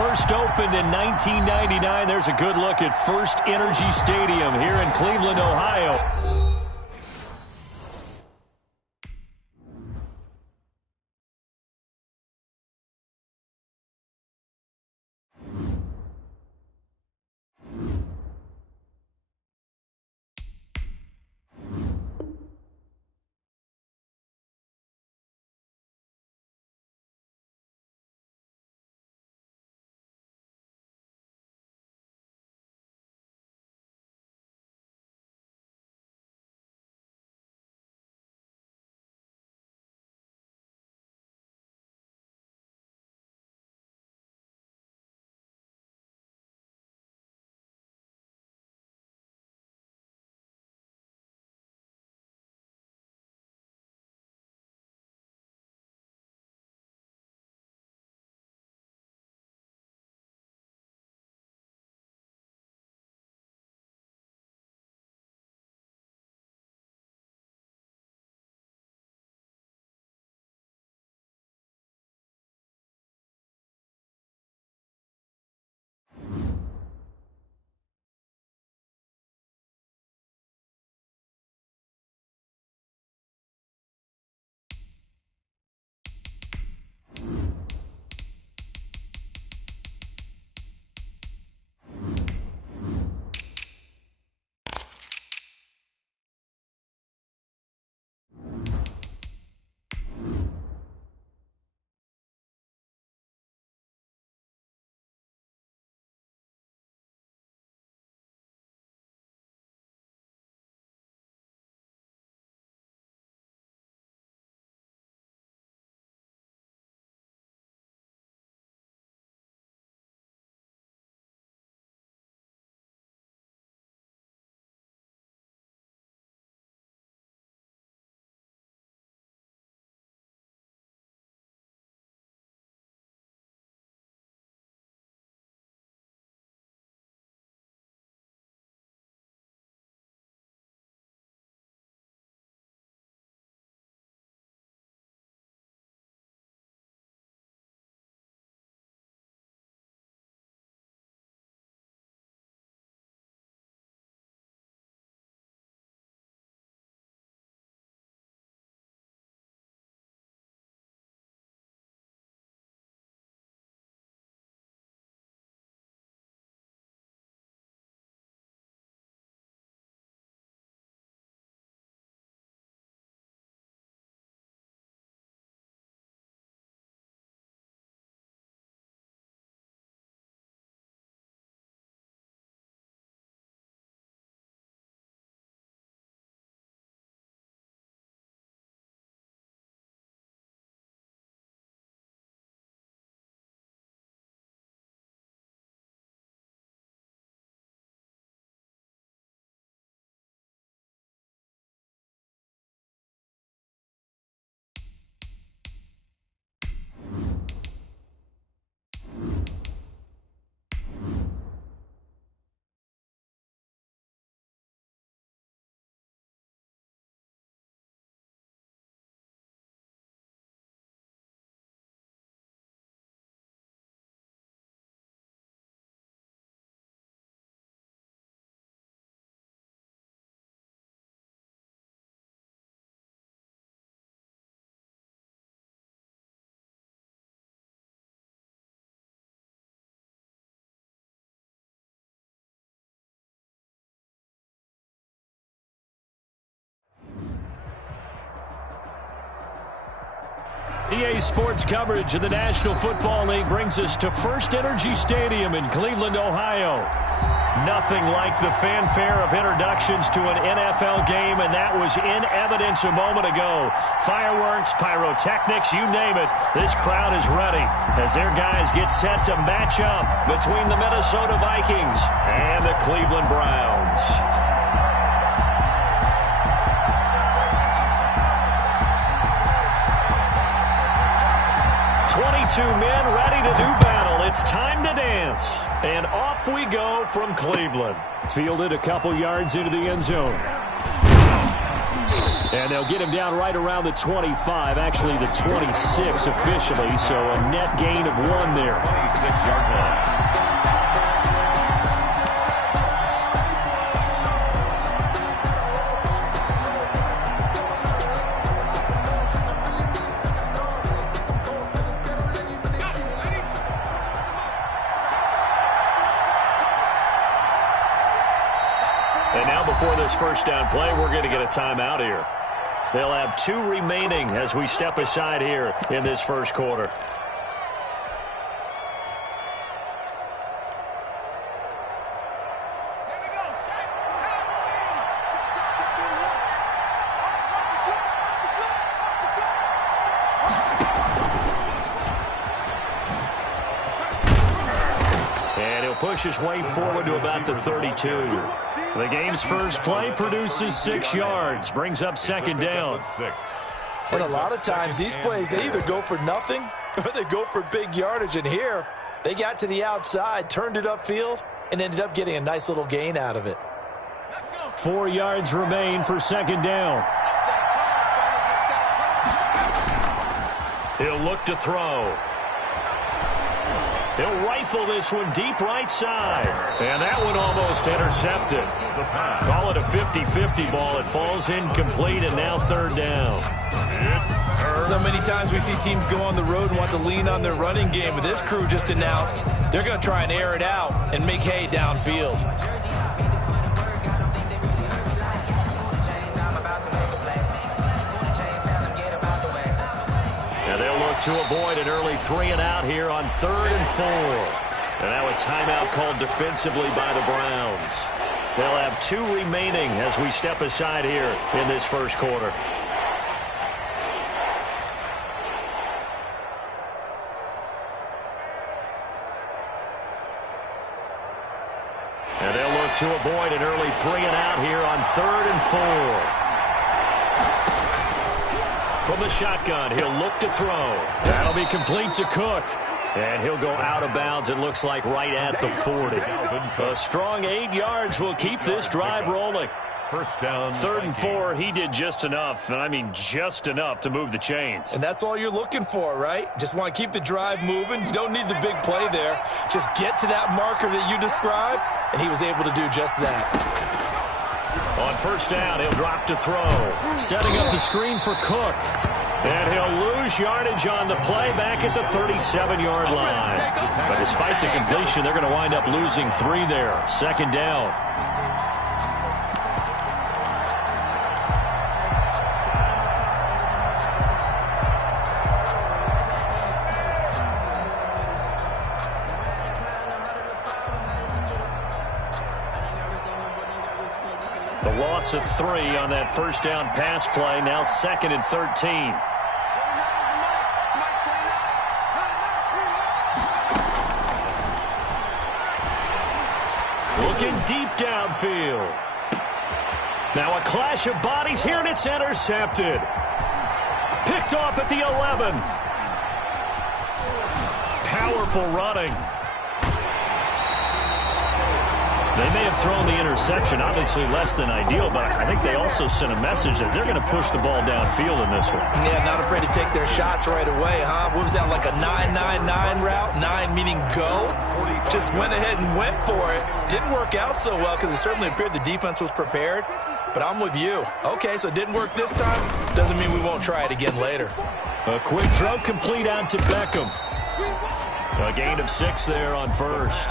first opened in 1999. There's a good look at First Energy Stadium here in Cleveland, Ohio. EA Sports coverage of the National Football League brings us to First Energy Stadium in Cleveland, Ohio. Nothing like the fanfare of introductions to an NFL game, and that was in evidence a moment ago. Fireworks, pyrotechnics, you name it, this crowd is ready as their guys get set to match up between the Minnesota Vikings and the Cleveland Browns. 22 men ready to do battle. It's time to dance. And off we go from Cleveland. Fielded a couple yards into the end zone. And they'll get him down right around the 25, actually the 26 officially, so a net gain of 1 there. 26-yard line. And now before this first down play, we're going to get a timeout here. They'll have 2 remaining as we step aside here in this first quarter. And he'll push his way forward to about the 32. The game's first play produces 6 yards, brings up second down. And a lot of times these plays, they either go for nothing or they go for big yardage. And here, they got to the outside, turned it upfield, and ended up getting a nice little gain out of it. 4 yards remain for second down. He'll look to throw. He'll rifle this one deep right side. And that one almost intercepted. Call it a 50-50 ball. It falls incomplete, and now third down. So many times we see teams go on the road and want to lean on their running game, but this crew just announced they're going to try and air it out and make hay downfield. To avoid an early 3-and-out here on 3rd and 4. And now a timeout called defensively by the Browns. They'll have 2 remaining as we step aside here in this first quarter. And they'll look to avoid an early 3-and-out here on 3rd and 4. From the shotgun, he'll look to throw. That'll be complete to Cook. And he'll go out of bounds, it looks like, right at the 40. A strong 8 yards will keep this drive rolling. First down. 3rd and 4, he did just enough, and I mean just enough to move the chains. And that's all you're looking for, right? Just want to keep the drive moving. You don't need the big play there. Just get to that marker that you described, and he was able to do just that. On first down, he'll drop to throw. Setting up the screen for Cook. And he'll lose yardage on the play back at the 37-yard line. But despite the completion, they're going to wind up losing 3 there. Second down. The loss of 3 on that first down pass play. Now 2nd and 13. Looking deep downfield. Now a clash of bodies here, and it's intercepted. Picked off at the 11. Powerful running. They may have thrown the interception, obviously less than ideal, but I think they also sent a message that they're going to push the ball downfield in this one. Yeah, not afraid to take their shots right away, huh? What was that, like a 9-9-9 route? 9 meaning go? Just went ahead and went for it. Didn't work out so well because it certainly appeared the defense was prepared, but I'm with you. Okay, so it didn't work this time. Doesn't mean we won't try it again later. A quick throw complete out to Beckham. A gain of 6 there on first.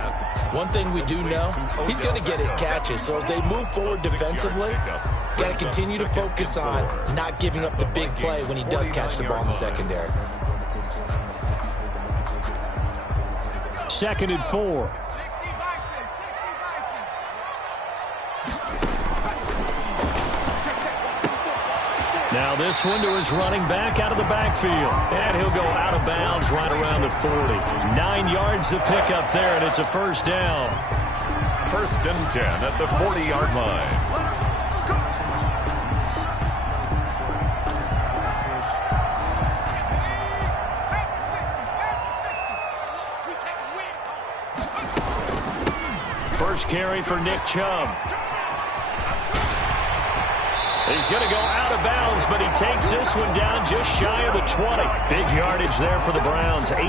One thing we do know, he's going to get his catches. So as they move forward defensively, got to continue to focus on not giving up the big play when he does catch the ball in the secondary. 2nd and 4. Now this one to his running back out of the backfield. And he'll go out of bounds right around the 40. 9 yards to pick up there, and it's a first down. 1st and 10 at the 40-yard line. First carry for Nick Chubb. He's going to go out of bounds, but he takes this one down just shy of the 20. Big yardage there for the Browns, 18.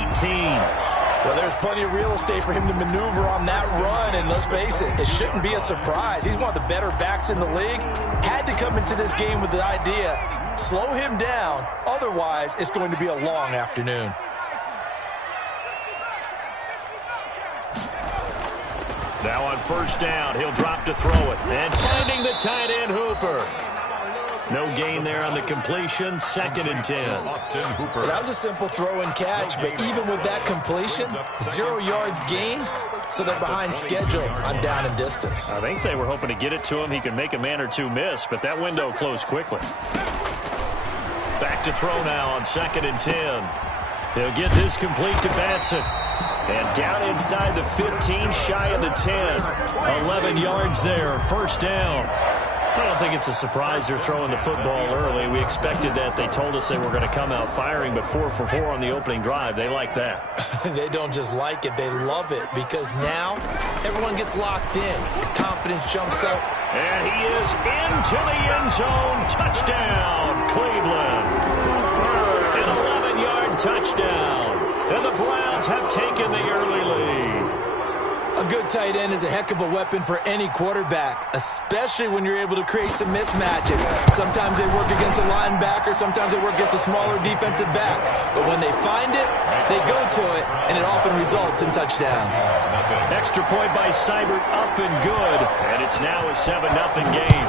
Well, there's plenty of real estate for him to maneuver on that run, and let's face it, it shouldn't be a surprise. He's one of the better backs in the league. Had to come into this game with the idea, slow him down, otherwise it's going to be a long afternoon. Now on first down, he'll drop to throw it. And finding the tight end, Hooper. No gain there on the completion, 2nd and 10. Austin Hooper. Well, that was a simple throw and catch, but even with that completion, 0 yards gained, so they're behind schedule on down and distance. I think they were hoping to get it to him. He could make a man or two miss, but that window closed quickly. Back to throw now on 2nd and 10. He'll get this complete to Batson. And down inside the 15, shy of the 10. 11 yards there, first down. I don't think it's a surprise they're throwing the football early. We expected that. They told us they were going to come out firing, but 4 for 4 on the opening drive. They like that. They don't just like it, they love it, because now everyone gets locked in. Your confidence jumps up. And he is into the end zone. Touchdown, Cleveland. An 11-yard touchdown. And the Browns have taken the early lead. A good tight end is a heck of a weapon for any quarterback, especially when you're able to create some mismatches. Sometimes they work against a linebacker, sometimes they work against a smaller defensive back. But when they find it, they go to it, and it often results in touchdowns. Extra point by Seibert, up and good. And it's now a 7-0 game.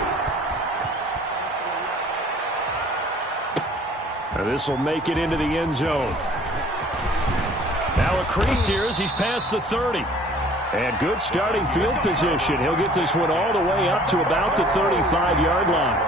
And this will make it into the end zone. Now a crease here as he's past the 30. And good starting field position. He'll get this one all the way up to about the 35-yard line.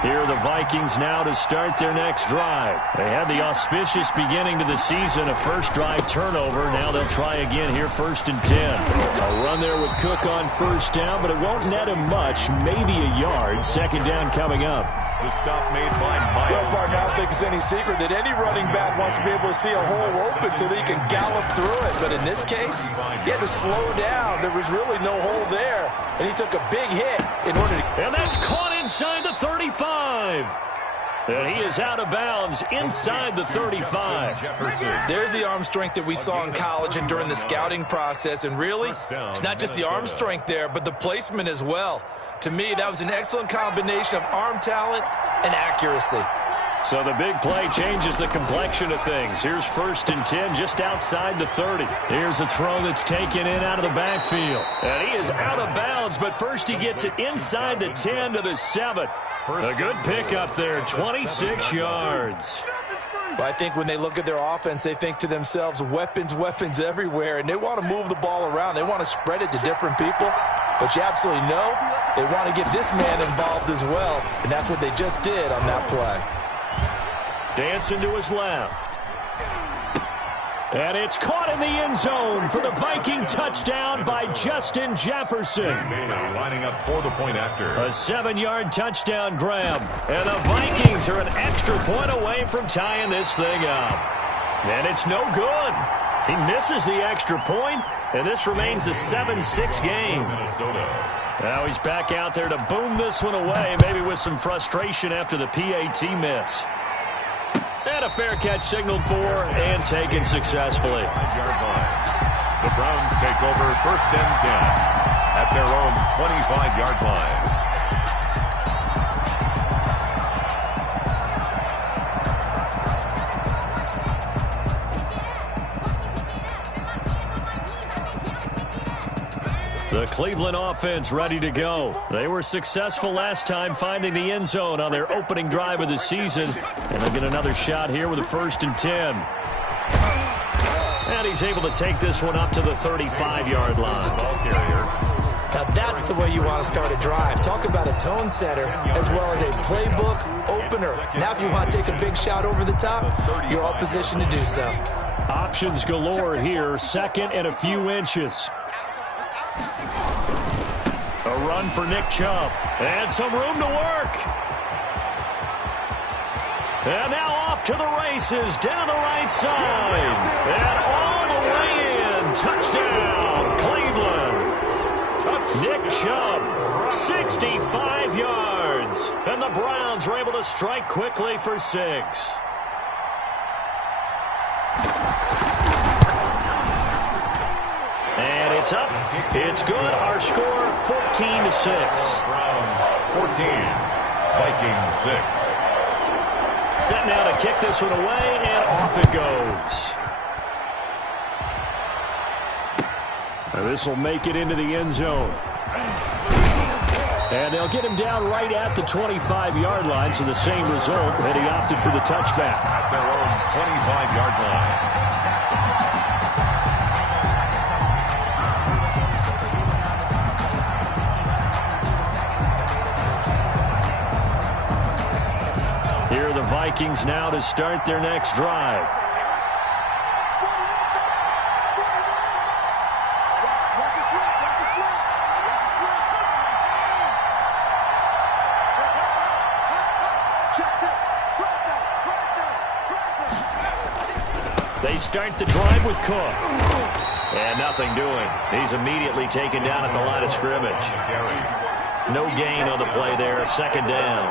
Here are the Vikings now to start their next drive. They had the auspicious beginning to the season, a first drive turnover. Now they'll try again here, 1st and 10. A run there with Cook on first down, but it won't net him much, maybe a yard. 2nd down coming up. The stop made by Miles. Well, partner, I don't think it's any secret that any running back wants to be able to see a hole open so that he can gallop through it. But in this case, he had to slow down. There was really no hole there, and he took a big hit in order to... And that's caught inside the 35. And he is out of bounds inside the 35. There's the arm strength that we saw in college and during the scouting process. And really, it's not just the arm strength there, but the placement as well. To me, that was an excellent combination of arm talent and accuracy. So the big play changes the complexion of things. Here's 1st and 10 just outside the 30. Here's a throw that's taken in out of the backfield. And he is out of bounds, but first he gets it inside the 10 to the 7. A good pickup there, 26 yards. But I think when they look at their offense, they think to themselves, weapons, weapons everywhere, and they want to move the ball around. They want to spread it to different people. But you absolutely know they want to get this man involved as well, and that's what they just did on that play. Dancing to his left. And it's caught in the end zone for the Viking touchdown by Justin Jefferson. Lining up for the point after. A 7-yard touchdown grab. And the Vikings are an extra point away from tying this thing up. And it's no good. He misses the extra point, and this remains a 7-6 game. Now he's back out there to boom this one away, maybe with some frustration after the PAT miss. And a fair catch signaled for and taken successfully. 5-yard line. The Browns take over 1st and 10 at their own 25-yard line. The Cleveland offense ready to go. They were successful last time finding the end zone on their opening drive of the season. And they'll get another shot here with a 1st and 10. And he's able to take this one up to the 35-yard line. Now that's the way you want to start a drive. Talk about a tone setter as well as a playbook opener. Now if you want to take a big shot over the top, you're all positioned to do so. Options galore here. 2nd and a few inches. A run for Nick Chubb. And some room to work. And now off to the races down the right side. And all the way in. Touchdown, Cleveland. Nick Chubb 65 yards. And the Browns are able to strike quickly for 6. And it's up. It's good. Our score, 14-6. Browns 14, Vikings 6. Set now to kick this one away, and off it goes. And this will make it into the end zone. And they'll get him down right at the 25-yard line, so the same result, and he opted for the touchback. At their own 25-yard line. Here are the Vikings now to start their next drive. They start the drive with Cook. And nothing doing. He's immediately taken down at the line of scrimmage. No gain on the play there. Second down.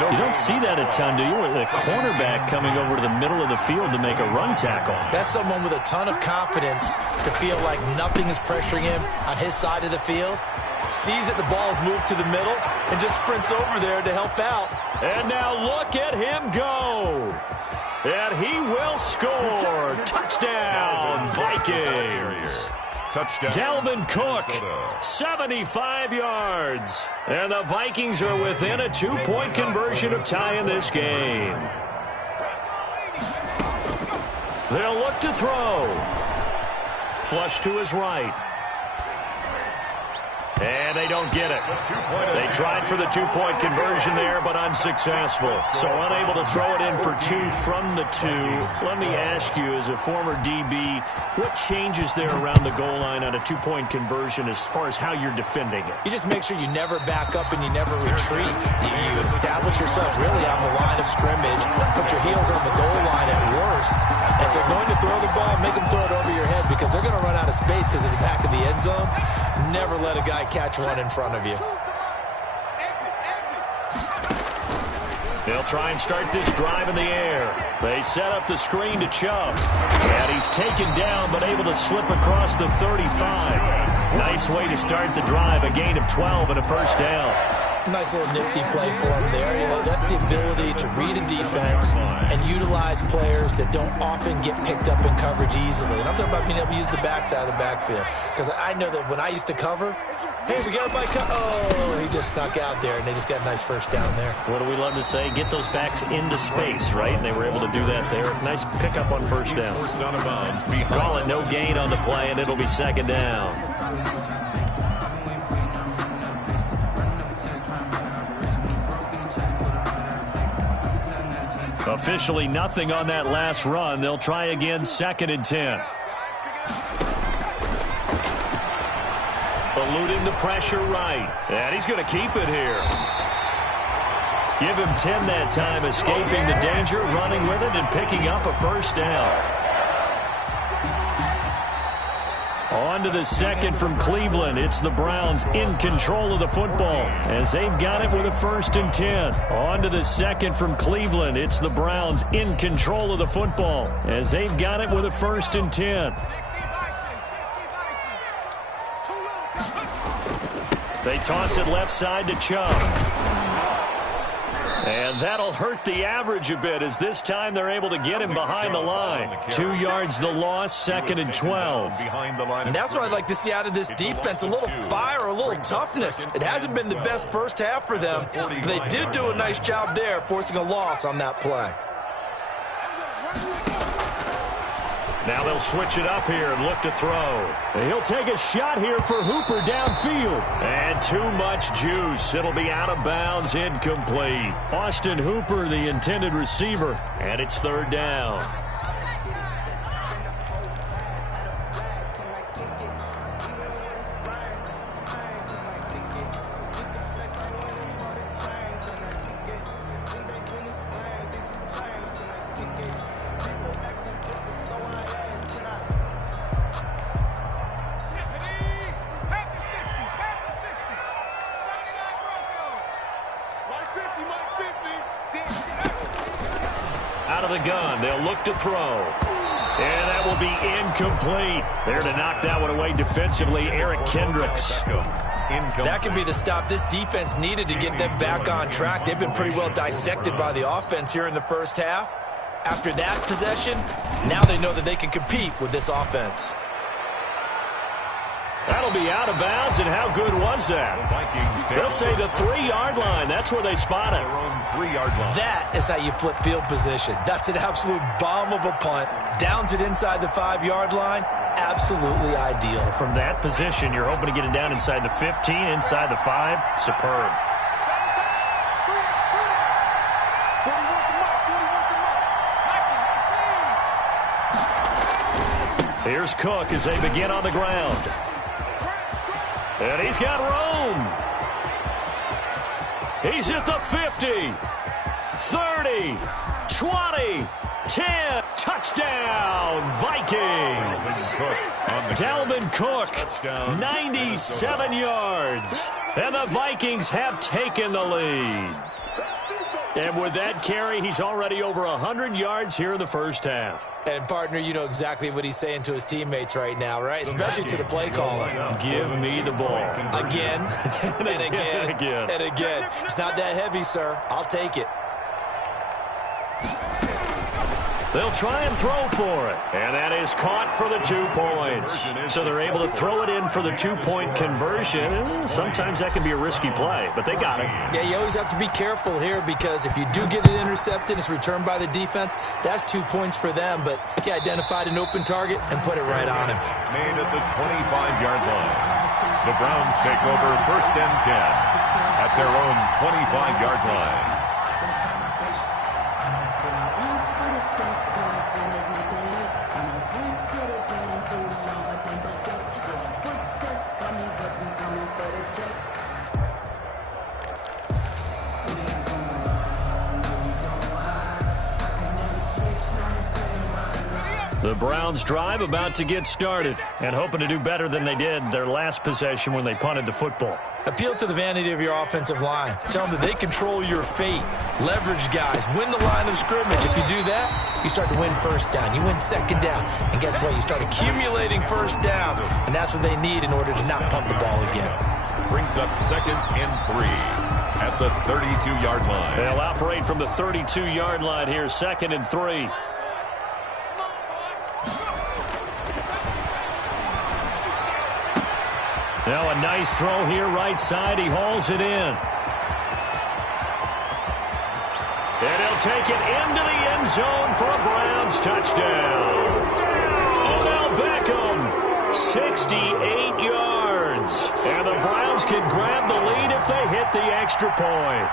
You don't see that a ton, do you? With a cornerback coming over to the middle of the field to make a run tackle. That's someone with a ton of confidence to feel like nothing is pressuring him on his side of the field. Sees that the ball's moved to the middle and just sprints over there to help out. And now look at him go. And he will score. Touchdown, Vikings. Touchdown. Dalvin Cook, 75 yards. And the Vikings are within a 2-point conversion of tying this game. They'll look to throw. Flush to his right. And they don't get it. They tried for the 2-point conversion there, but unsuccessful. So unable to throw it in for 2 from the 2. Let me ask you, as a former DB, what changes there around the goal line on a 2-point conversion as far as how you're defending it? You just make sure you never back up and you never retreat. You establish yourself really on the line of scrimmage, put your heels on the goal line at worst. And if they're going to throw the ball, make them throw it over your head because they're going to run out of space because of the back of the end zone. Never let a guy catch one in front of you. They'll try and start this drive in the air. They set up the screen to Chubb. And he's taken down but able to slip across the 35. Nice way to start the drive. A gain of 12 and a first down. Nice little nifty play for him there. You know, that's the ability to read a defense and utilize players that don't often get picked up in coverage easily. And I'm talking about being able to use the backside of the backfield. Because I know that when I used to cover, hey, we got a bike. Oh, he just snuck out there, and they just got a nice first down there. What do we love to say? Get those backs into space, right? And they were able to do that there. Nice pickup on first down. Call it no gain on the play, and it'll be second down. Officially nothing on that last run. They'll try again, 2nd and 10. Eluding the pressure right. And he's going to keep it here. Give him 10 that time, escaping the danger, running with it, and picking up a first down. On to the second from Cleveland. It's the Browns in control of the football as they've got it with a 1st and 10. On to the second from Cleveland. It's the Browns in control of the football as they've got it with a 1st and 10. They toss it left side to Chubb. And that'll hurt the average a bit as this time they're able to get him behind the line. 2 yards the loss, 2nd and 12. And that's what I'd like to see out of this defense, a little fire, a little toughness. It hasn't been the best first half for them, but they did do a nice job there, forcing a loss on that play. Now they'll switch it up here and look to throw. And he'll take a shot here for Hooper downfield. And too much juice. It'll be out of bounds, incomplete. Austin Hooper, the intended receiver, and it's 3rd down. Out of the gun. They'll look to throw. And that will be incomplete. There to knock that one away defensively, Eric Kendricks. That could be the stop this defense needed to get them back on track. They've been pretty well dissected by the offense here in the first half. After that possession, now they know that they can compete with this offense. That'll be out of bounds, and how good was that? They'll say the 3-yard line. That's where they spot it. That is how you flip field position. That's an absolute bomb of a punt. Downs it inside the 5-yard line. Absolutely ideal. From that position, you're hoping to get it down inside the 15, inside the 5. Superb. Here's Cook as they begin on the ground. And he's got room. He's at the 50, 30, 20, 10. Touchdown, Vikings. Dalvin Cook, 97 yards. And the Vikings have taken the lead. And with that carry, he's already over 100 yards here in the first half. And, partner, you know exactly what he's saying to his teammates right now, right? Especially to the play caller. Give me the ball. Again, and again, and again. It's not that heavy, sir. I'll take it. They'll try and throw for it. And that is caught for the 2 points. So they're able to throw it in for the 2-point conversion. Sometimes that can be a risky play, but they got it. Yeah, you always have to be careful here because if you do get it intercepted, it's returned by the defense, that's 2 points for them. But he identified an open target and put it right on him. Made at the 25-yard line. The Browns take over 1st and 10 at their own 25-yard line. The Browns drive about to get started and hoping to do better than they did their last possession when they punted the football. Appeal to the vanity of your offensive line. Tell them that they control your fate. Leverage guys. Win the line of scrimmage. If you do that, you start to win first down. You win second down. And guess what? You start accumulating first downs. And that's what they need in order to not punt the ball again. Brings up 2nd and 3 at the 32-yard line. They'll operate from the 32-yard line here, 2nd and 3. Now a nice throw here, right side. He hauls it in. And he'll take it into the end zone for a Browns touchdown. Odell Beckham, 68 yards. And the Browns can grab the lead if they hit the extra point.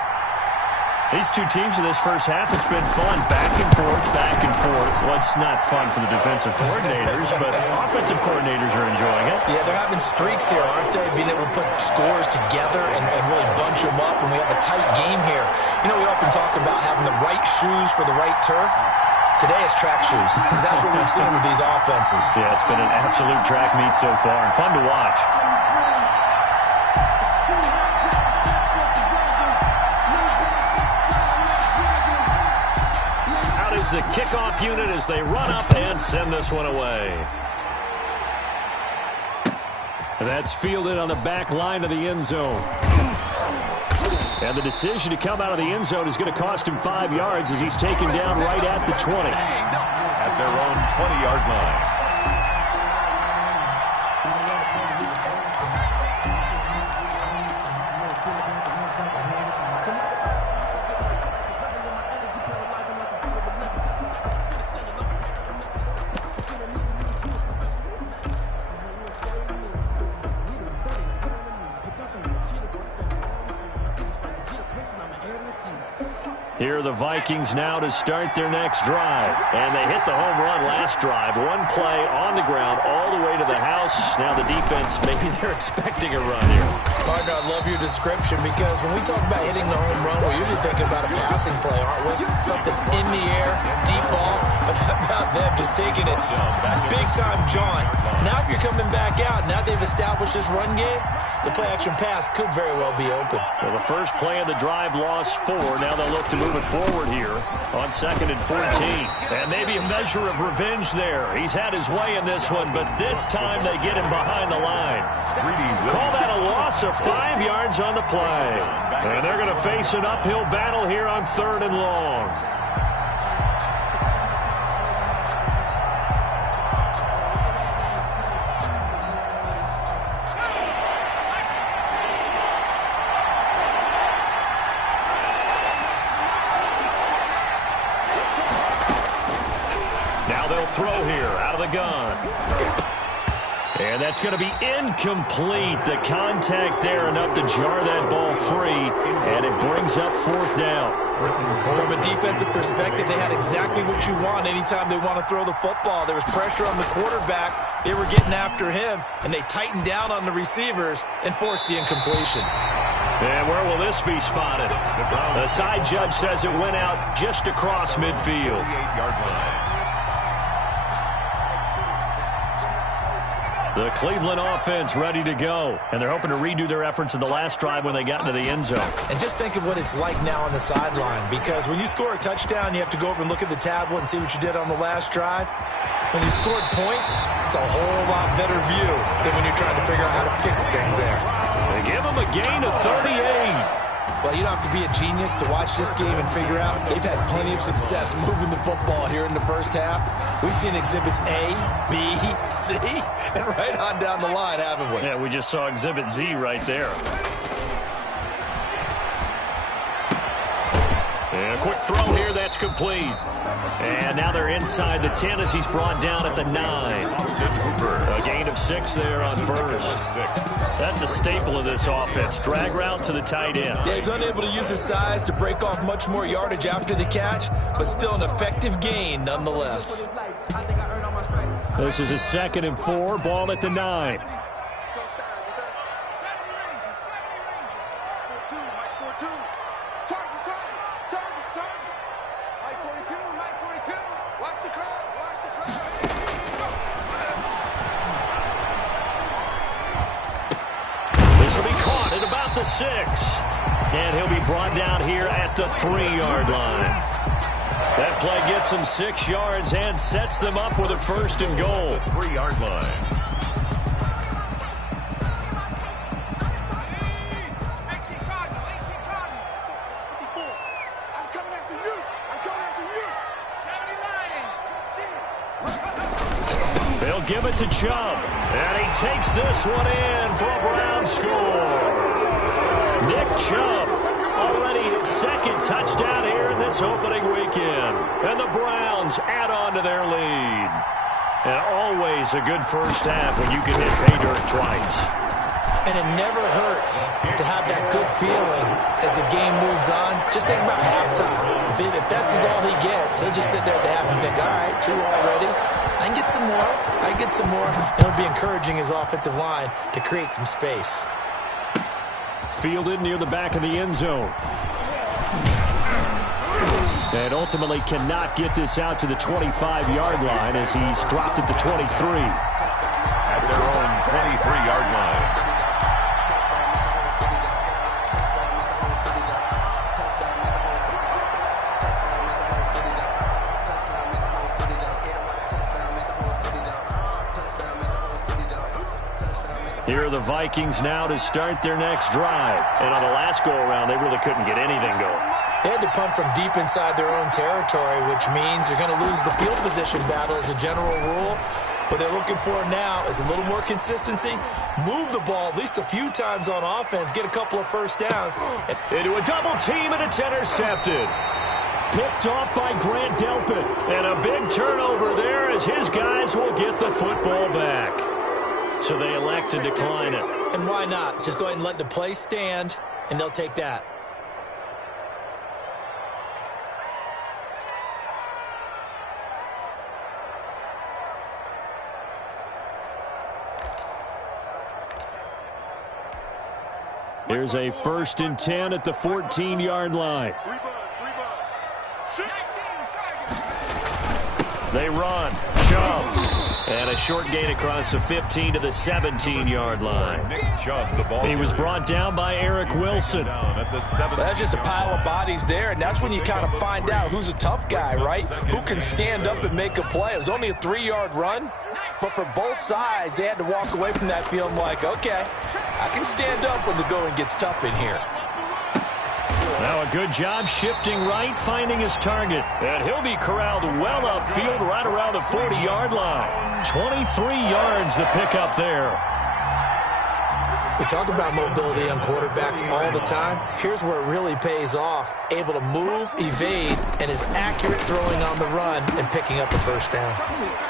These two teams in this first half, it's been fun. Back and forth, back and forth. Well, it's not fun for the defensive coordinators, but offensive coordinators are enjoying it. Yeah, they're having streaks here, aren't they? Being able to put scores together and really bunch them up, and we have a tight game here. You know, we often talk about having the right shoes for the right turf. Today it's track shoes, because that's what we've seen with these offenses. Yeah, it's been an absolute track meet so far, and fun to watch. The kickoff unit as they run up and send this one away. That's fielded on the back line of the end zone. And the decision to come out of the end zone is going to cost him 5 yards as he's taken down right at the 20. At their own 20-yard line. Here are the Vikings now to start their next drive. And they hit the home run last drive. One play on the ground all the way to the house. Now the defense, maybe they're expecting a run here. Partner, I love your description because when we talk about hitting the home run, we're usually thinking about a passing play, aren't we? Something in the air, deep ball, but how about them just taking it big-time jaunt. Now if you're coming back out, now they've established this run game, the play-action pass could very well be open. Well, the first play of the drive lost 4. Now they'll look to move it forward here on 2nd and 14. And maybe a measure of revenge there. He's had his way in this one, but this time they get him behind the line. Call that a loss of 5 yards on the play. And they're going to face an uphill battle here on 3rd and long. Now they'll throw here out of the gun. And that's going to be incomplete. The contact there enough to jar that ball free, and it brings up 4th down. From a defensive perspective, they had exactly what you want anytime they want to throw the football. There was pressure on the quarterback. They were getting after him, and they tightened down on the receivers and forced the incompletion. And where will this be spotted? The side judge says it went out just across midfield. 48-yard line. The Cleveland offense ready to go. And they're hoping to redo their efforts in the last drive when they got into the end zone. And just think of what it's like now on the sideline. Because when you score a touchdown, you have to go over and look at the tablet and see what you did on the last drive. When you scored points, it's a whole lot better view than when you're trying to figure out how to fix things there. They give them a gain of 38. Well, you don't have to be a genius to watch this game and figure out they've had plenty of success moving the football here in the first half. We've seen exhibits A, B, C, and right on down the line, haven't we? Yeah, we just saw exhibit Z right there. And a quick throw here, that's complete. And now they're inside the 10 as he's brought down at the 9. A gain of 6 there on first. That's a staple of this offense. Drag route to the tight end. Yeah, he's unable to use his size to break off much more yardage after the catch, but still an effective gain nonetheless. This is a 2nd and 4, ball at the 9. The 6. And he'll be brought down here at the 3-yard line. That play gets them 6 yards and sets them up with a 1st and goal. The 3-yard line. They'll give it to Chubb. And he takes this one in for a Brown score. Nick Chubb, already his 2nd touchdown here in this opening weekend. And the Browns add on to their lead. And always a good first half when you can hit pay dirt twice. And it never hurts to have that good feeling as the game moves on. Just think about halftime. If that's all he gets, he'll just sit there at the half and think, all right, 2 already. I can get some more. I can get some more. And it'll be encouraging his offensive line to create some space. Fielded near the back of the end zone. And ultimately cannot get this out to the 25-yard line as he's dropped at the 23. At their own 23-yard line. Here are the Vikings now to start their next drive. And on the last go-around, they really couldn't get anything going. They had to punt from deep inside their own territory, which means they're going to lose the field position battle as a general rule. What they're looking for now is a little more consistency, move the ball at least a few times on offense, get a couple of first downs. Into a double team, and it's intercepted. Picked off by Grant Delpit. And a big turnover there as his guys will get the football back. So they elect to decline it. And why not? Just go ahead and let the play stand, and they'll take that. Here's a 1st and 10 at the 14-yard line. They run. Chubb. And a short gain across the 15 to the 17-yard line. Nick Chubb, the ball. He was brought down by Eric Wilson. That's just a pile of bodies there, and that's when you kind of find out who's a tough guy, right? Who can stand up and make a play. It was only a 3-yard run, but for both sides, they had to walk away from that feeling like, okay, I can stand up when the going gets tough in here. Now a good job shifting right, finding his target. And he'll be corralled well upfield right around the 40-yard line. 23 yards the pickup there. We talk about mobility on quarterbacks all the time. Here's where it really pays off. Able to move, evade, and is accurate throwing on the run and picking up the first down.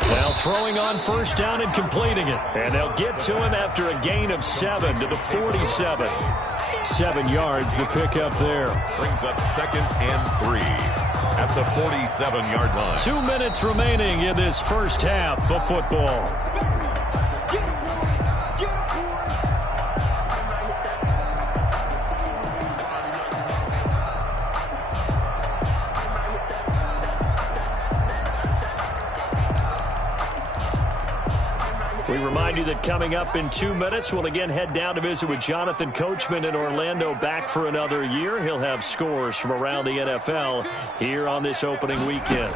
Now throwing on first down and completing it. And they'll get to him after a gain of 7 to the 47. 7 yards the pickup there. Brings up 2nd and 3 at the 47-yard line. 2 minutes remaining in this first half of football. We remind you that coming up in 2 minutes, we'll again head down to visit with Jonathan Coachman in Orlando, back for another year. He'll have scores from around the NFL here on this opening weekend.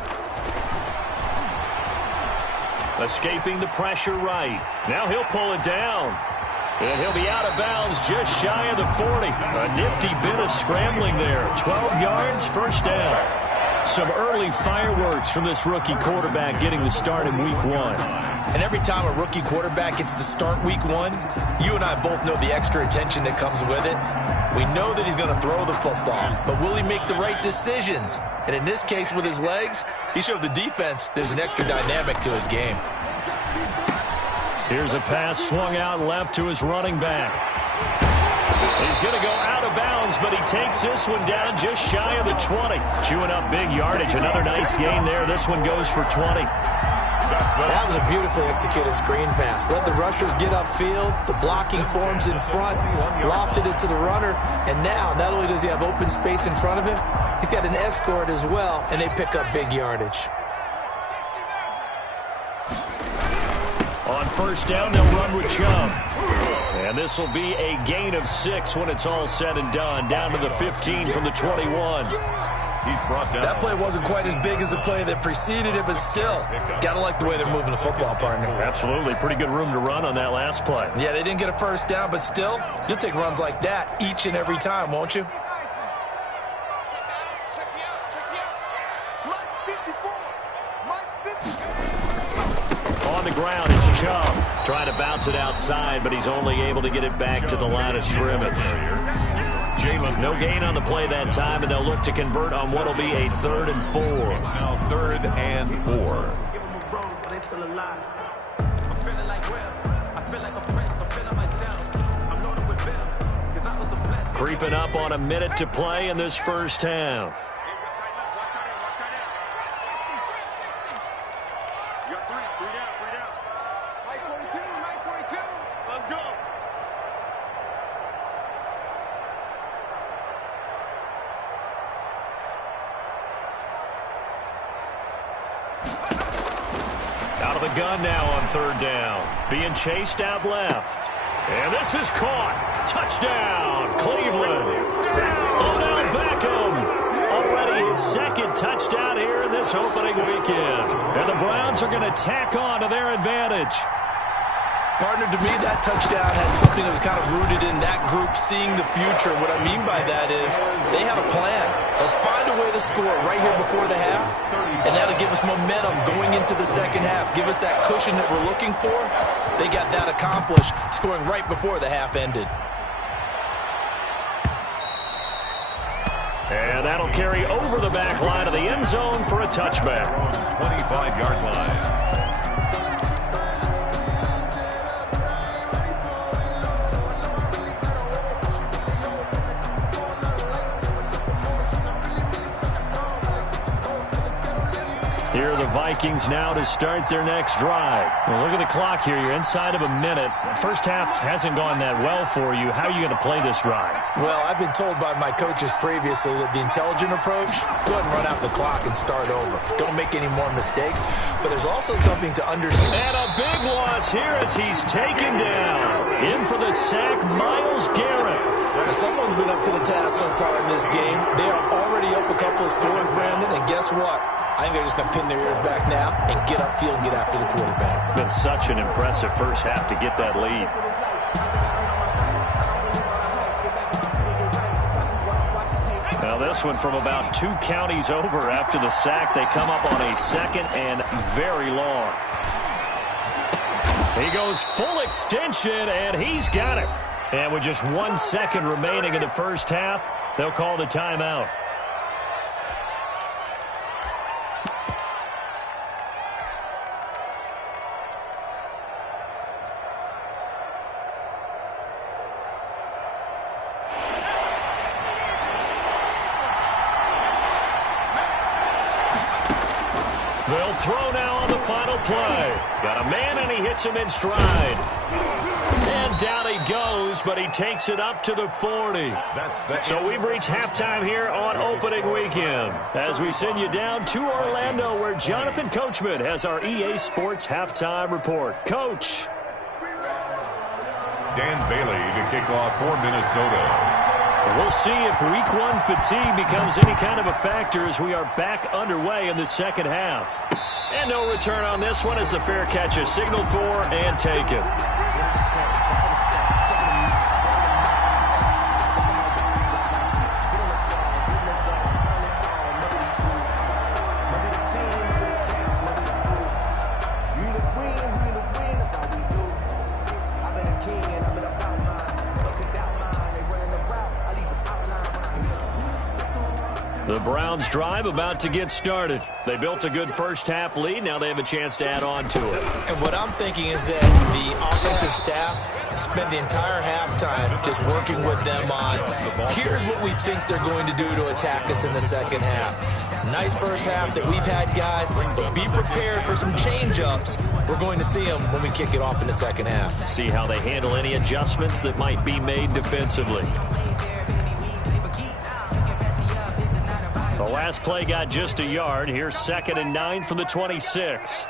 Escaping the pressure right. Now he'll pull it down. And he'll be out of bounds just shy of the 40. A nifty bit of scrambling there. 12 yards, first down. Some early fireworks from this rookie quarterback getting the start in week 1. And every time a rookie quarterback gets to start week 1, you and I both know the extra attention that comes with it. We know that he's going to throw the football, but will he make the right decisions? And in this case, with his legs, he showed the defense there's an extra dynamic to his game. Here's a pass swung out left to his running back. He's going to go out of bounds, but he takes this one down just shy of the 20. Chewing up big yardage. Another nice gain there. This one goes for 20. That was a beautifully executed screen pass. Let the rushers get upfield. The blocking forms in front. Lofted it to the runner. And now, not only does he have open space in front of him, he's got an escort as well, and they pick up big yardage. On first down, they'll run with Chubb. And this will be a gain of 6 when it's all said and done. Down to the 15 from the 21. He's brought down. That play wasn't quite as big as the play that preceded it, but still, got to like the way they're moving the football, partner. Absolutely. Pretty good room to run on that last play. Yeah, they didn't get a first down, but still, you'll take runs like that each and every time, won't you? On the ground, it's Chubb. Trying to bounce it outside, but he's only able to get it back to the line of scrimmage. No gain on the play that time, and they'll look to convert on what will be a 3rd and 4. Now 3rd and 4. Creeping up on a minute to play in this first half. Out of the gun now on 3rd down. Being chased out left. And this is caught. Touchdown, Cleveland. Odell Beckham. Already his 2nd touchdown here in this opening weekend. And the Browns are going to tack on to their advantage. Partner, to me, that touchdown had something that was kind of rooted in that group seeing the future. What I mean by that is they had a plan. Let's find a way to score right here before the half, and that'll give us momentum going into the second half, give us that cushion that we're looking for. They got that accomplished, scoring right before the half ended. And that'll carry over the back line of the end zone for a touchback. 25-yard line. Here are the Vikings now to start their next drive. Well, look at the clock here. You're inside of a minute. First half hasn't gone that well for you. How are you going to play this drive? Well, I've been told by my coaches previously that the intelligent approach, go ahead and run out the clock and start over. Don't make any more mistakes. But there's also something to understand. And a big loss here as he's taken down. In for the sack, Myles Garrett. Now, someone's been up to the task so far in this game. They are already up a couple of scores, Brandon, and guess what? I think they're just going to pin their ears back now and get upfield and get after the quarterback. Been such an impressive first half to get that lead. Now this one from about 2 counties over after the sack. They come up on a second and very long. He goes full extension, and he's got it. And with just 1 second remaining in the first half, they'll call the timeout. They'll throw now on the final play. Got a man, and he hits him in stride. And down he goes, but he takes it up to the 40. So we've reached halftime here on opening weekend. As we send you down to Orlando, where Jonathan Coachman has our EA Sports halftime report. Coach. Dan Bailey to kick off for Minnesota. We'll see if week 1 fatigue becomes any kind of a factor as we are back underway in the second half. And no return on this one as the fair catch is signaled for and taken. The Browns drive about to get started. They built a good first half lead. Now they have a chance to add on to it. And what I'm thinking is that the offensive staff spent the entire halftime just working with them on, here's what we think they're going to do to attack us in the second half. Nice first half that we've had, guys, but be prepared for some change-ups. We're going to see them when we kick it off in the second half. See how they handle any adjustments that might be made defensively. The last play got just a yard. Here's 2nd and 9 from the 26.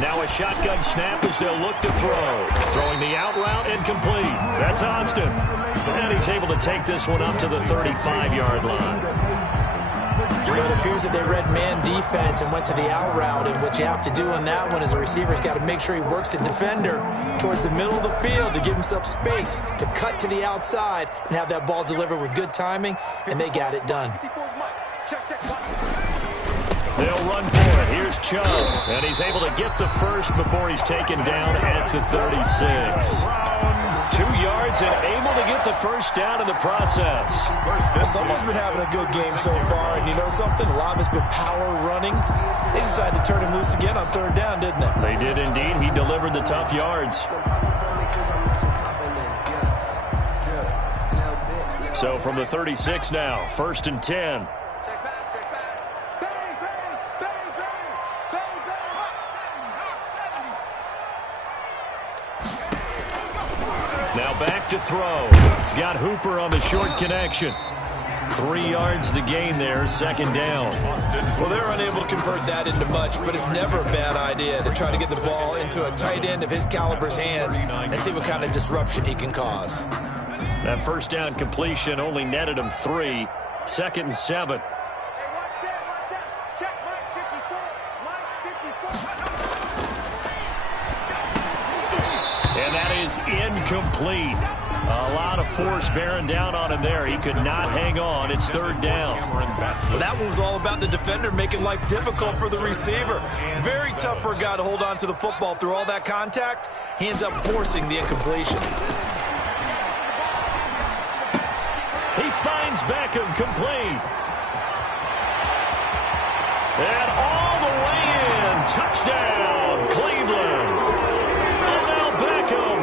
Now a shotgun snap as they'll look to throw. Throwing the out route incomplete. That's Austin. And he's able to take this one up to the 35-yard line. It appears that they read man defense and went to the out route, and what you have to do on that one is the receiver's got to make sure he works the defender towards the middle of the field to give himself space to cut to the outside and have that ball delivered with good timing, and they got it done. They'll run for it. Here's Chubb, and he's able to get the first before he's taken down at the 36. 2 yards and able to get the first down in the process. Someone's been having a good game so far, and you know something? A lot of it's been power running. They decided to turn him loose again on 3rd down, didn't they? They did indeed. He delivered the tough yards. So from the 36 now, 1st and 10. Now back to throw. He's got Hooper on the short connection. 3 yards the gain there, 2nd down. Well, they're unable to convert that into much, but it's never a bad idea to try to get the ball into a tight end of his caliber's hands and see what kind of disruption he can cause. That first down completion only netted him 3. 2nd and 7. And that is incomplete. A lot of force bearing down on him there. He could not hang on. It's 3rd down. Well, that one was all about the defender making life difficult for the receiver. Very tough for a guy to hold on to the football through all that contact. He ends up forcing the incompletion. He finds Beckham complete. And all the way in. Touchdown, Cleveland. Odell Beckham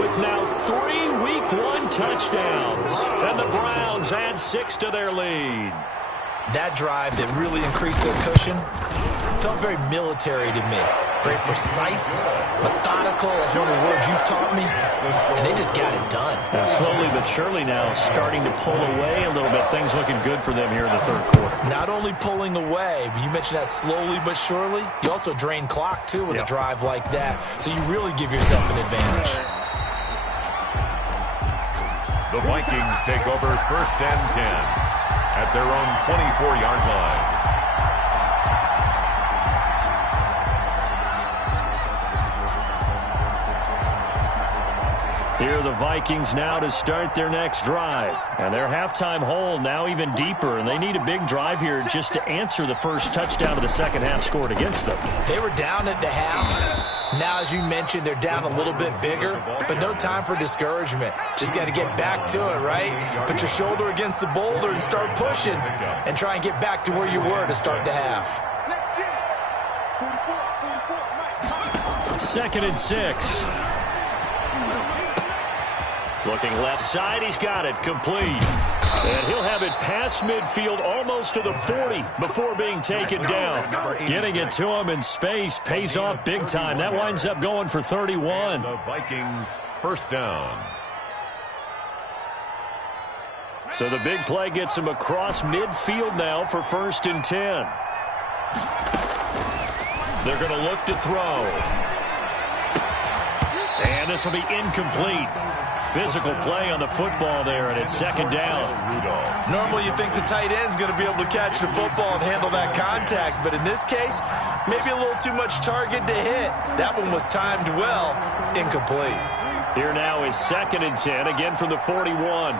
with now 3 Week 1 touchdowns. And the Browns add 6 to their lead. That drive that really increased their cushion felt very military to me. Very precise, methodical. That's one of the words you've taught me. And they just got it done. And slowly but surely now starting to pull away a little bit. Things looking good for them here in the third quarter. Not only pulling away, but you mentioned that slowly but surely. You also drain clock, too, with a drive like that. So you really give yourself an advantage. The Vikings take over 1st and 10 at their own 24-yard line. Here are the Vikings now to start their next drive. And their halftime hole now even deeper, and they need a big drive here just to answer the first touchdown of the second half scored against them. They were down at the half. Now, as you mentioned, they're down a little bit bigger, but no time for discouragement. Just got to get back to it, right? Put your shoulder against the boulder and start pushing and try and get back to where you were to start the half. 2nd and 6. Looking left side, he's got it, complete. And he'll have it past midfield almost to the 40 before being taken down. Getting it to him in space pays off big time. That winds up going for 31. The Vikings 1st down. So the big play gets him across midfield now for 1st and 10. They're going to look to throw. And this will be incomplete. Physical play on the football there, and it's 2nd down. Normally you think the tight end's going to be able to catch the football and handle that contact, but in this case, maybe a little too much target to hit. That one was timed well, incomplete. Here now is 2nd and 10, again from the 41.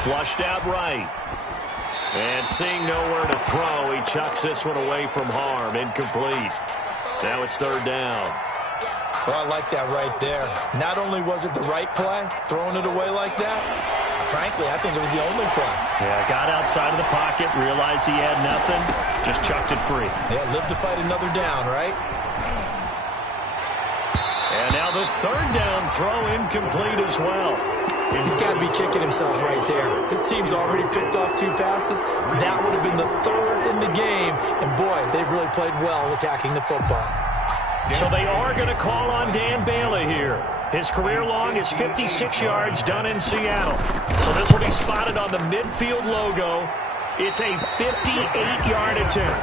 Flushed out right. And seeing nowhere to throw, he chucks this one away from harm. Incomplete. Now it's 3rd down. Well, I like that right there. Not only was it the right play, throwing it away like that, frankly, I think it was the only play. Yeah, got outside of the pocket, realized he had nothing, just chucked it free. Yeah, live to fight another down, right? And now the 3rd down throw incomplete as well. He's got to be kicking himself right there. His team's already picked off 2 passes. That would have been the 3rd in the game. And, boy, they've really played well attacking the football. So they are going to call on Dan Bailey here. His career long is 56 yards done in Seattle. So this will be spotted on the midfield logo. It's a 58-yard attempt.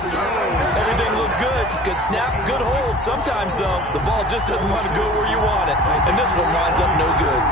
Everything looked good. Good snap, good hold. Sometimes, though, the ball just doesn't want to go where you want it. And this one winds up no good.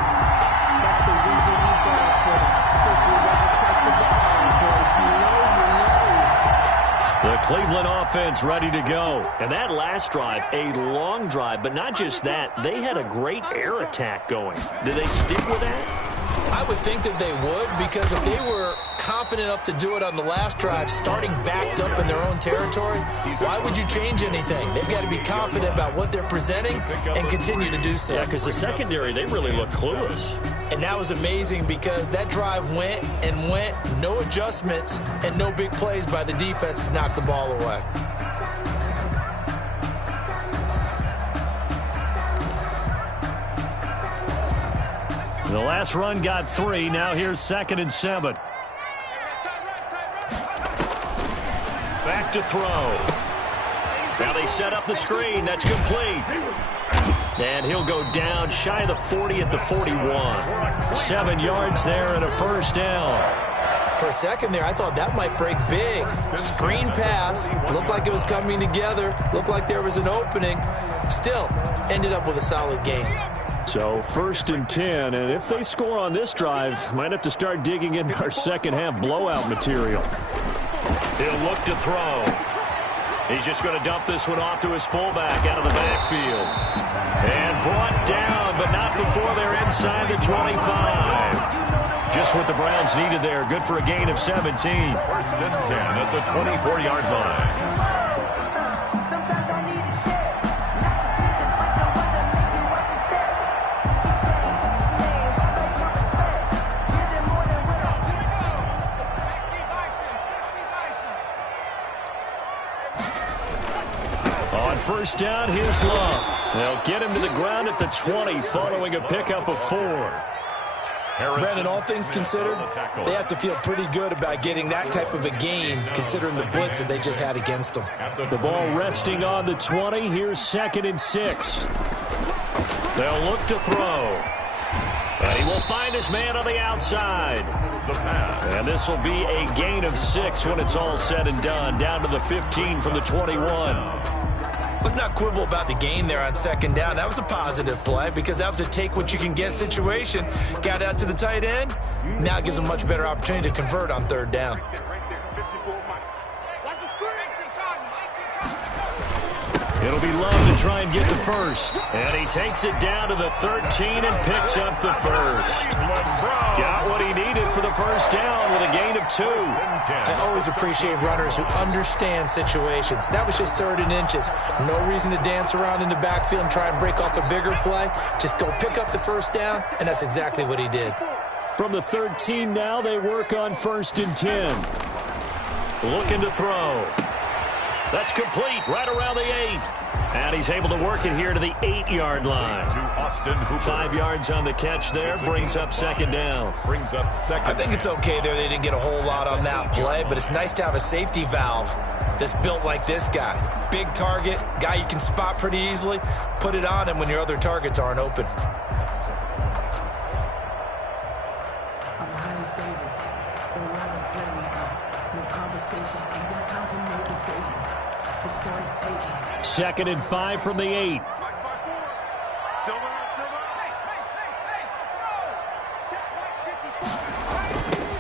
The Cleveland offense ready to go. And that last drive, a long drive, but not just that. They had a great air attack going. Did they stick with that? I would think that they would, because if they were confident enough to do it on the last drive, starting backed up in their own territory, why would you change anything? They've got to be confident about what they're presenting and continue to do so. Yeah, because the secondary, they really looked clueless. And that was amazing because that drive went and went, no adjustments and no big plays by the defense to knock the ball away. The last run got 3. Now here's 2nd and 7. Back to throw. Now they set up the screen. That's complete. And he'll go down shy of the 40 at the 41. 7 yards there and a 1st down. For a second there, I thought that might break big. Screen pass. Looked like it was coming together. Looked like there was an opening. Still, ended up with a solid gain. So 1st and 10, and if they score on this drive, might have to start digging into our second half blowout material. He'll look to throw. He's just going to dump this one off to his fullback out of the backfield. And brought down, but not before they're inside the 25. Just what the Browns needed there. Good for a gain of 17. 1st and 10 at the 24-yard line. first down. Here's Love. They'll get him to the ground at the 20 following a pickup of 4. Brandon, all things considered, they have to feel pretty good about getting that type of a gain considering the blitz that they just had against them. The ball resting on the 20. Here's 2nd and 6. They'll look to throw. And he will find his man on the outside. And this will be a gain of 6 when it's all said and done. Down to the 15 from the 21. Let's not quibble about the gain there on 2nd down. That was a positive play because that was a take-what-you-can-get situation. Got out to the tight end. Now it gives them a much better opportunity to convert on 3rd down. It'll be Love to try and get the first. And he takes it down to the 13 and picks up the first. Got what he needed for the first down with a gain of 2. I always appreciate runners who understand situations. That was just 3rd and inches. No reason to dance around in the backfield and try and break off a bigger play. Just go pick up the first down, and that's exactly what he did. From the 13 now, they work on 1st and 10. Looking to throw. That's complete right around the 8. And he's able to work it here to the 8-yard line. 5 yards on the catch there. Brings up 2nd down. I think it's okay there. They didn't get a whole lot on that play, but it's nice to have a safety valve that's built like this guy. Big target, guy you can spot pretty easily. Put it on him when your other targets aren't open. Second and 5 from the 8.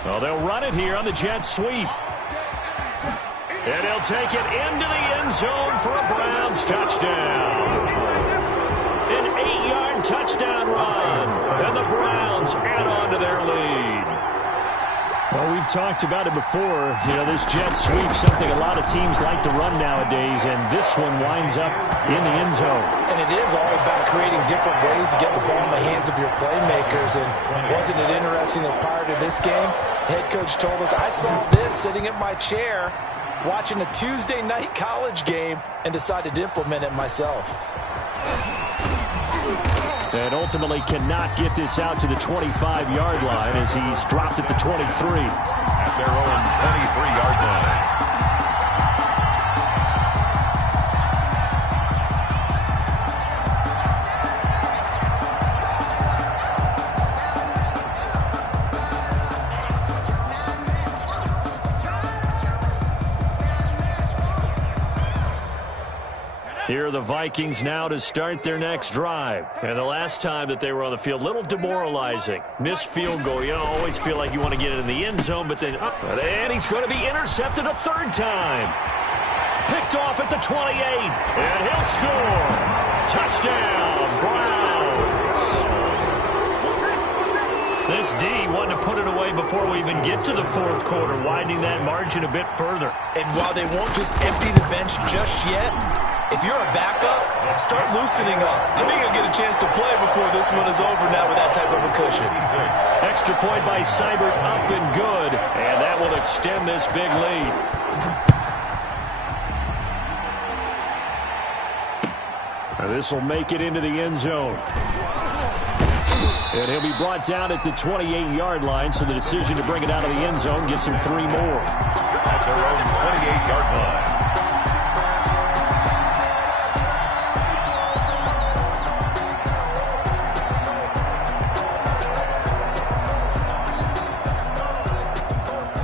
Well, they'll run it here on the jet sweep. And he'll take it into the end zone for a Browns touchdown. An 8-yard touchdown run. And the Browns add on to their lead. Well, we've talked about it before. You know, this jet sweep, something a lot of teams like to run nowadays, and this one winds up in the end zone. And it is all about creating different ways to get the ball in the hands of your playmakers. And wasn't it interesting that prior to this game, head coach told us, I saw this sitting in my chair watching a Tuesday night college game and decided to implement it myself. And ultimately cannot get this out to the 25-yard line as he's dropped at the 23. At their own 23-yard line. Here are the Vikings now to start their next drive. And the last time that they were on the field, a little demoralizing. Missed field goal. You always feel like you want to get it in the end zone, but then and he's going to be intercepted a 3rd time. Picked off at the 28, and he'll score. Touchdown, Browns. This D wanted to put it away before we even get to the 4th quarter, widening that margin a bit further. And while they won't just empty the bench just yet, if you're a backup, start loosening up. I think you'll get a chance to play before this one is over now with that type of a cushion. Extra point by Seibert, up and good, and that will extend this big lead. And this will make it into the end zone. And he'll be brought down at the 28-yard line, so the decision to bring it out of the end zone gets him 3 more. At their own 28-yard line.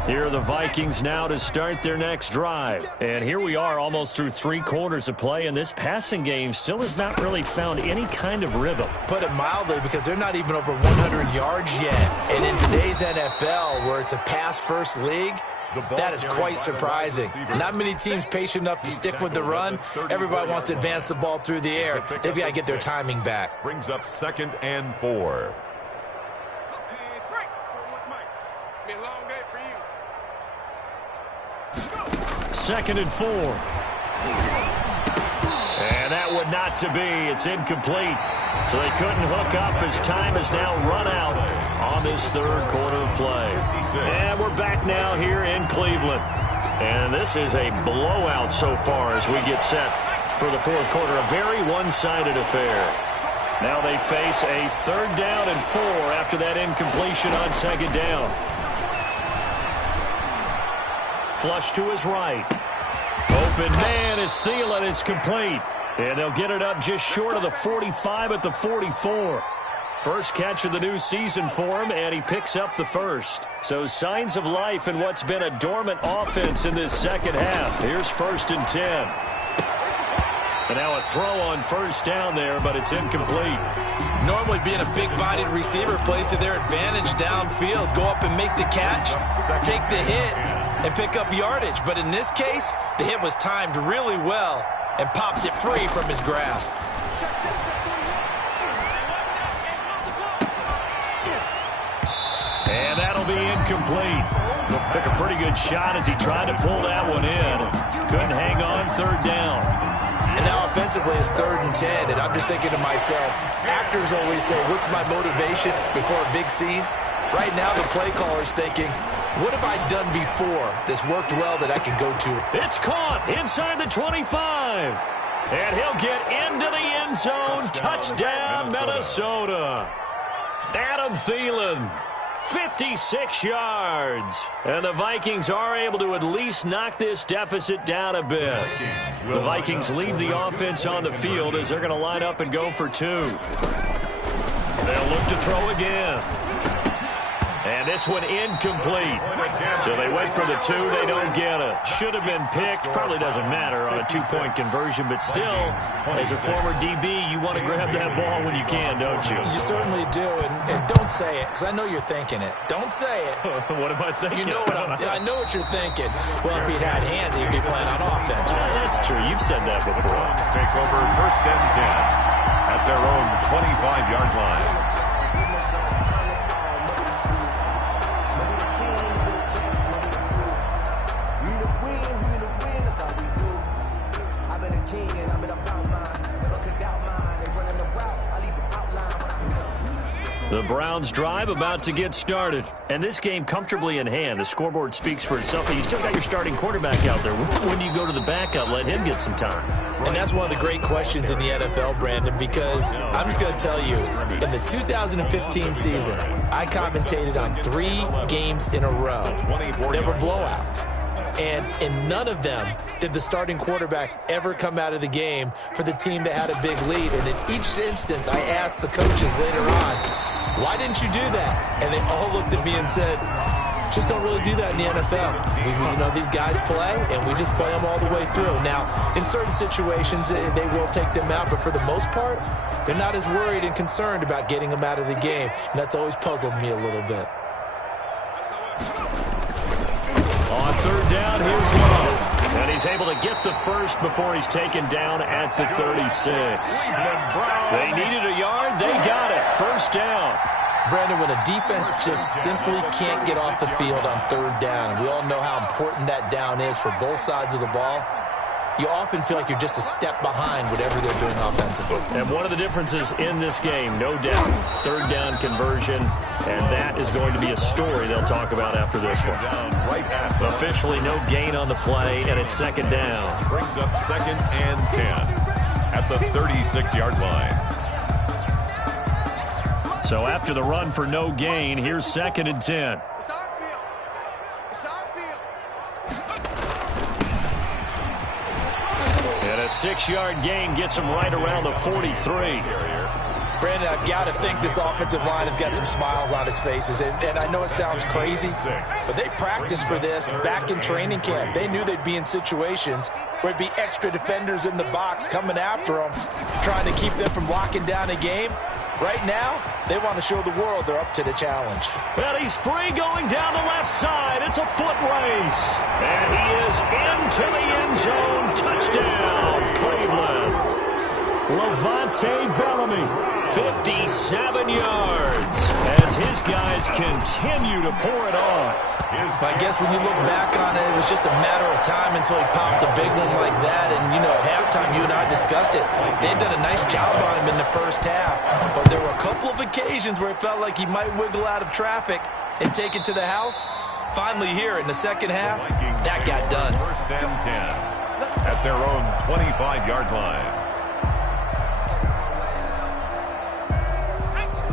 Here are the Vikings now to start their next drive. And here we are almost through 3 quarters of play, and this passing game still has not really found any kind of rhythm. Put it mildly, because they're not even over 100 yards yet. And in today's NFL, where it's a pass-first league, that is quite surprising. Not many teams patient enough to stick with the run. Everybody wants to advance the ball through the air. They've got to get their timing back. Brings up 2nd and 4. 2nd and 4. And that would not to be. It's incomplete. So they couldn't hook up as time is now run out on this 3rd quarter of play. And we're back now here in Cleveland. And this is a blowout so far as we get set for the fourth quarter. A very one-sided affair. Now they face a 3rd down and 4 after that incompletion on 2nd down. Flush to his right. Open man is Thielen. It's complete. And they'll get it up just short of the 45 at the 44. First catch of the new season for him, and he picks up the first. So signs of life in what's been a dormant offense in this second half. Here's 1st and 10. And now a throw on 1st down there, but it's incomplete. Normally being a big-bodied receiver plays to their advantage downfield. Go up and make the catch, take the hit, and pick up yardage. But in this case, the hit was timed really well and popped it free from his grasp. And that'll be incomplete. Took a pretty good shot as he tried to pull that one in. Couldn't hang on 3rd down. And now offensively it's 3rd and 10, and I'm just thinking to myself, actors always say, what's my motivation before a big scene? Right now the play caller's thinking, what have I done before that's worked well that I can go to? It's caught inside the 25. And he'll get into the end zone. Touchdown, Minnesota. Adam Thielen. 56 yards. And the Vikings are able to at least knock this deficit down a bit. The Vikings leave the offense on the field as they're going to line up and go for 2. They'll look to throw again. And this one incomplete. So they went for the 2. They don't get it. Should have been picked. Probably doesn't matter on a 2-point conversion. But still, as a former DB, you want to grab that ball when you can, don't you? You certainly do. And don't say it, because I know you're thinking it. Don't say it. What am I thinking? You know what I know what you're thinking. Well, if he'd had hands, he'd be playing on offense. That's true. You've said that before. Browns take over 1st and 10 at their own 25-yard line. The Browns drive about to get started. And this game comfortably in hand. The scoreboard speaks for itself. But you still got your starting quarterback out there. When do you go to the backup? Let him get some time. And that's one of the great questions in the NFL, Brandon, because I'm just going to tell you, in the 2015 season, I commentated on 3 games in a row. There were blowouts. And in none of them did the starting quarterback ever come out of the game for the team that had a big lead. And in each instance, I asked the coaches later on, why didn't you do that? And they all looked at me and said, just don't really do that in the NFL. These guys play, and we just play them all the way through. Now, in certain situations, they will take them out, but for the most part, they're not as worried and concerned about getting them out of the game. And that's always puzzled me a little bit. On 3rd down, here's Love. And he's able to get the first before he's taken down at the 36. They needed a yard. They got it. 1st down. Brandon, when a defense just simply can't get off the field on 3rd down, and we all know how important that down is for both sides of the ball, you often feel like you're just a step behind whatever they're doing offensively. And one of the differences in this game, no doubt, 3rd down conversion, and that is going to be a story they'll talk about after this one. Officially no gain on the play, and it's 2nd down. Brings up 2nd and 10 at the 36-yard line. So after the run for no gain, here's 2nd and 10. And a 6-yard gain gets him right around the 43. Brandon, I've got to think this offensive line has got some smiles on its faces. And I know it sounds crazy, but they practiced for this back in training camp. They knew they'd be in situations where it'd be extra defenders in the box coming after them, trying to keep them from locking down a game. Right now, they want to show the world they're up to the challenge. Well, he's free going down the left side. It's a foot race. And he is into the end zone. Touchdown, Cleveland. Levante Bellamy, 57 yards, as his guys continue to pour it on. I guess when you look back on it, it was just a matter of time until he popped a big one like that. And, at halftime, you and I discussed it. They had done a nice job on him in the first half. But there were a couple of occasions where it felt like he might wiggle out of traffic and take it to the house. Finally here in the second half, that got done. 1st and 10 at at their own 25-yard line.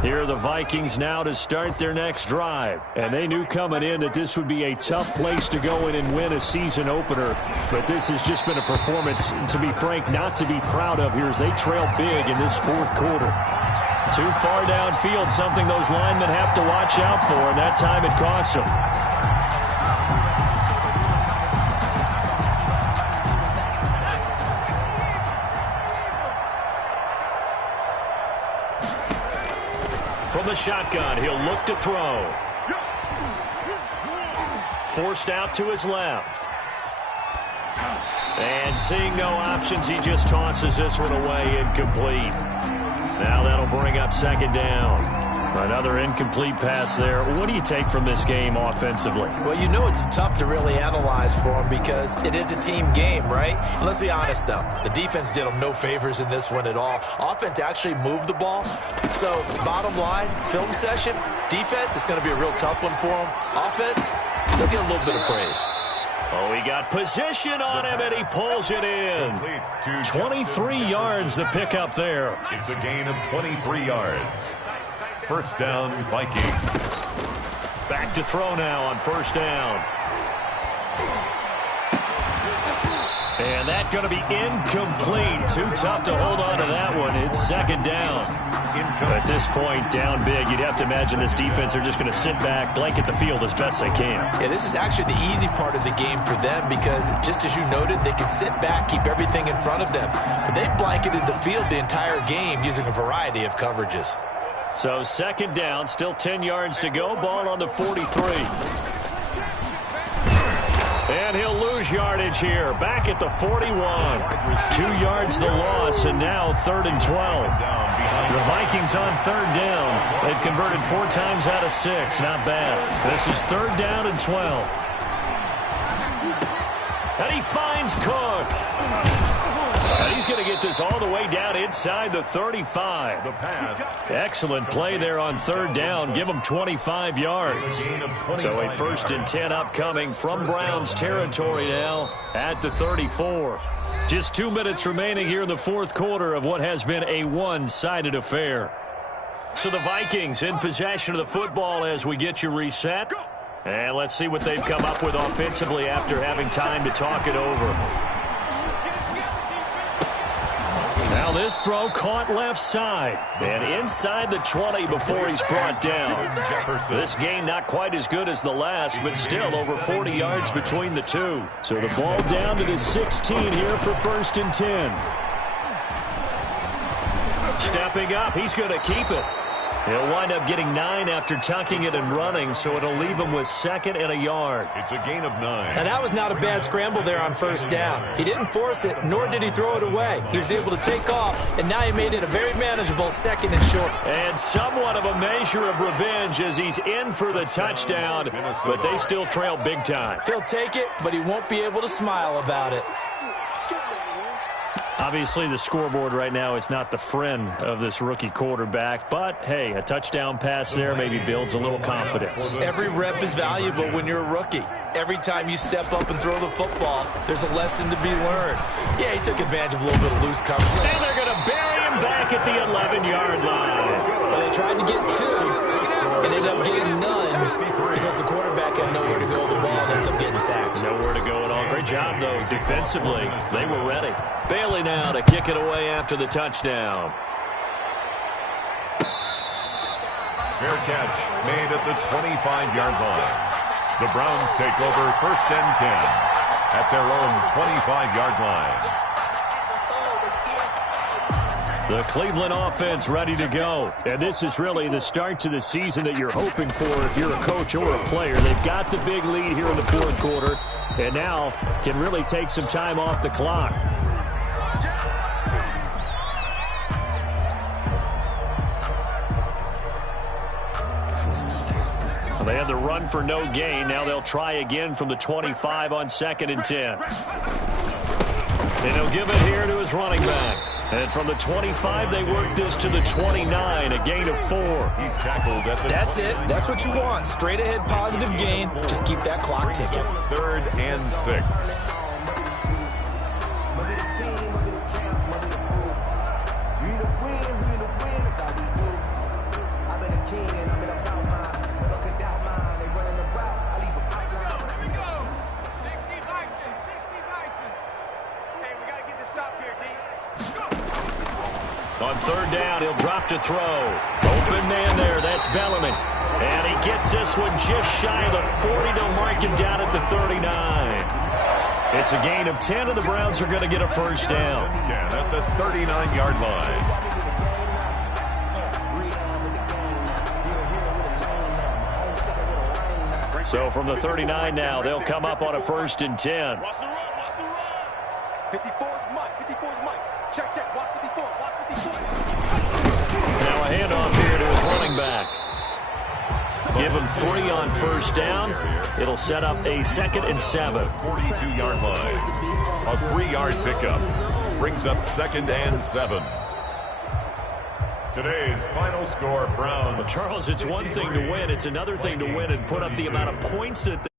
Here are the Vikings now to start their next drive. And they knew coming in that this would be a tough place to go in and win a season opener. But this has just been a performance, to be frank, not to be proud of here as they trail big in this fourth quarter. Too far downfield, something those linemen have to watch out for, and that time it costs them. From the shotgun, he'll look to throw. Forced out to his left. And seeing no options, he just tosses this one away, incomplete. Now that'll bring up second down. Another incomplete pass there. What do you take from this game offensively? Well, you know it's tough to really analyze for them because it is a team game, right? And let's be honest, though. The defense did them no favors in this one at all. Offense actually moved the ball. So, bottom line, film session, defense, it's going to be a real tough one for them. Offense, they'll get a little bit of praise. Oh, he got position on him, and he pulls it in. 23 yards the pickup there. It's a gain of 23 yards. First down, Vikings. Back to throw now on first down. And that's going to be incomplete. Too tough to hold on to that one. It's second down. At this point, down big, you'd have to imagine this defense are just going to sit back, blanket the field as best they can. Yeah, this is actually the easy part of the game for them because, just as you noted, they can sit back, keep everything in front of them. But they've blanketed the field the entire game using a variety of coverages. So second down, still 10 yards to go. Ball on the 43. And he'll lose yardage here. Back at the 41. 2 yards the loss, and now 3rd and 12. The Vikings on third down. They've converted 4 times out of 6. Not bad. This is 3rd down and 12. And he finds Cook. And he's going to get this all the way down inside the 35. The pass. Excellent play there on third down. Give him 25 yards. So a 1st and 10 upcoming from Browns territory now at the 34. Just 2 minutes remaining here in the fourth quarter of what has been a one-sided affair. So the Vikings in possession of the football as we get you reset. And let's see what they've come up with offensively after having time to talk it over. Now this throw caught left side and inside the 20 before he's brought down. This game not quite as good as the last, but still over 40 yards between the two. So the ball down to the 16 here for 1st and 10. Stepping up, he's going to keep it. He'll wind up getting 9 after tucking it and running, so it'll leave him with 2nd and a yard. It's a gain of 9. And that was not a bad scramble there on first down. He didn't force it, nor did he throw it away. He was able to take off, and now he made it a very manageable 2nd and short. And somewhat of a measure of revenge as he's in for the touchdown, but they still trail big time. He'll take it, but he won't be able to smile about it. Obviously, the scoreboard right now is not the friend of this rookie quarterback, but, hey, a touchdown pass there maybe builds a little confidence. Every rep is valuable when you're a rookie. Every time you step up and throw the football, there's a lesson to be learned. Yeah, he took advantage of a little bit of loose coverage. And they're going to bury him back at the 11-yard line. Well, they tried to get 2 and ended up getting none because the quarterback had nowhere to go with the ball and ends up getting sacked. Nowhere to go at all. Great job, though, defensively. They were ready. Bailey now to kick it away after the touchdown. Fair catch made at the 25-yard line. The Browns take over 1st and 10 at their own 25-yard line. The Cleveland offense ready to go. And this is really the start to the season that you're hoping for if you're a coach or a player. They've got the big lead here in the fourth quarter and now can really take some time off the clock. Well, they had the run for no gain. Now they'll try again from the 25 on 2nd and 10. And he'll give it here to his running back. And from the 25, they work this to the 29, a gain of 4. He's tackled at the That's it. That's what you want. Straight ahead positive gain. Just keep that clock ticking. 3rd and 6. third down, he'll drop to throw. Open man there, that's Bellamy. And he gets this one just shy of the 40 to mark him down at the 39. It's a gain of 10, and the Browns are going to get a first down. 10 at the 39-yard line. So from the 39 now, they'll come up on a 1st and 10. Watch the run, watch the run. 54's Mike, 54's Mike. Check, check, watch 54, watch 54. Now a handoff here to his running back. Give him 3 on first down. It'll set up a 2nd and 7. 42-yard line. A 3-yard pickup. Brings up 2nd and 7. Today's final score, Browns. Well, Charles, it's one thing to win. It's another thing to win and put up the amount of points that